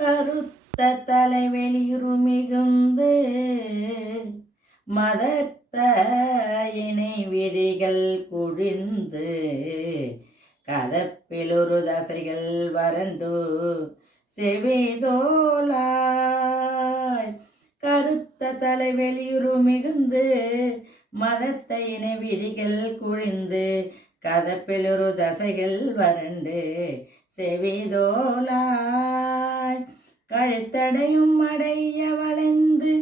கருத்த தலைவெளியுறு மிகுந்து மதத்த இணை விழிகள் குழிந்து கதப்பிலொரு தசைகள் வறண்டு செவிதோலாய். கருத்த தலைவெளியுறு மிகுந்து மதத்த இணை விழிகள் குழிந்து கதப்பிலொரு தசைகள் வறண்டு செவிதோலாய். கழுத்தடையும் அடைய வளைந்து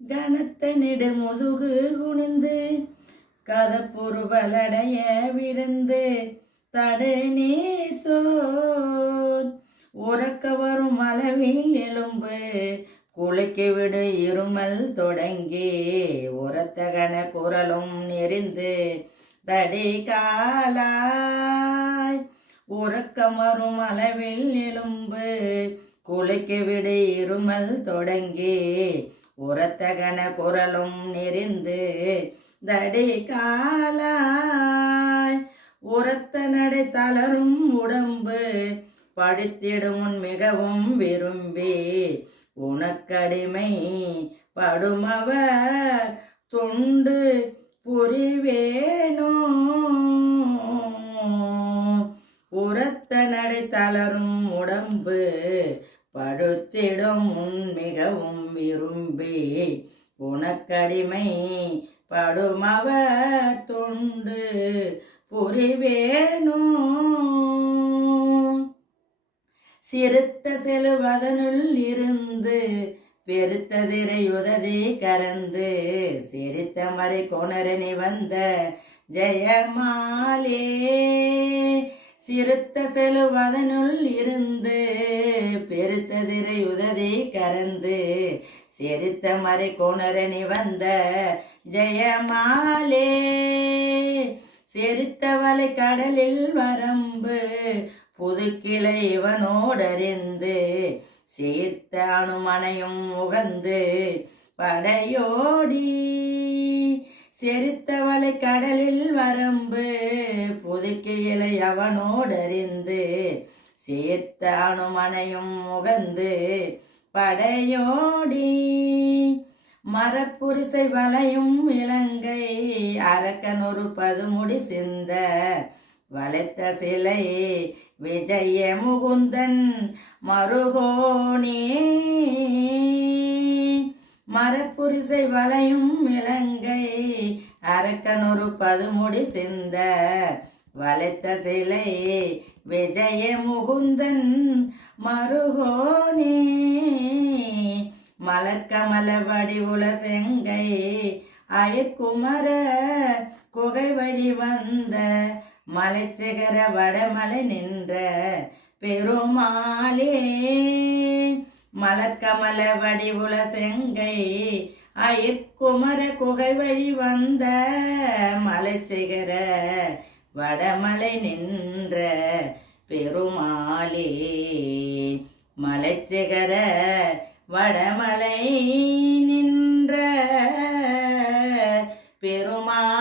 கனத்த நெடு முதுகு குனிந்து கதப்புருவலடைய விழுந்து தடு நீர் சோர். உறக்க வரும் அளவில் எலும்பு குலைக்கி விடு இருமல் தொடங்கி உரத்தகன குரலும் நெறிந்து தடி காலாய். உறக்கம் வரும் அளவில் எலும்பு குலைக்கி விடு இருமல் தொடங்கி உரத்தகன குரலும் நெறிந்து தடி காலாய். உரத்த நடை தளரும் உடம்பு படுத்திடும் மிகவும் விரும்பி உனக்கடிமை படுமவர் தொண்டு புரிவேனோ. உரத்த நடை தளரும் உடம்பு படுத்திடும் மிகவும் விரும்பி உனக்கடிமை படுமவர் தொண்டு புரிவேனோ. சிறுத்த செலுவதனுள் இருந்து பெருத்த திரையுததி கறந்து சிரித்த மறை கொணரணி வந்த ஜெயமாலே. சிறுத்த செலுவதனுள் இருந்து பெருத்த திரையுததி கறந்து சிரித்த மறை கொணரணி வந்த ஜெயமாலே. செரித்த வலை கடலில் வரம்பு புதுக்கிளை இவனோடறிந்து சீர்த்த அனுமனையும் உகந்து படையோடி. செரித்த வலை கடலில் வரம்பு புதுக்கிளை அவனோடறிந்து சீர்த்த அனுமனையும் உகந்து படையோடி. மரப்புரிசை வளையும் இலங்கை அரக்கனொரு பதுமுடி சிந்த வளைத்த சிலை விஜய முகுந்தன் மருகோணி. மரப்புரிசை வளையும் இலங்கை அரக்கனொரு பதுமுடி சிந்த வளைத்த சிலை விஜய முகுந்தன் மருகோணி. மலர்கமல வடிவுல செங்கை அயற்குமர குகை வழி வந்த மலைச்சிகர வடமலை நின்ற பெருமாளே. மலர்கமல வடிவுல செங்கை அயற்குமர குகை வழி வந்த மலைச்சிகர வடமலை நின்ற பெருமாளே. மலைச்சிகர வடமலை நின்ற பெருமாளே.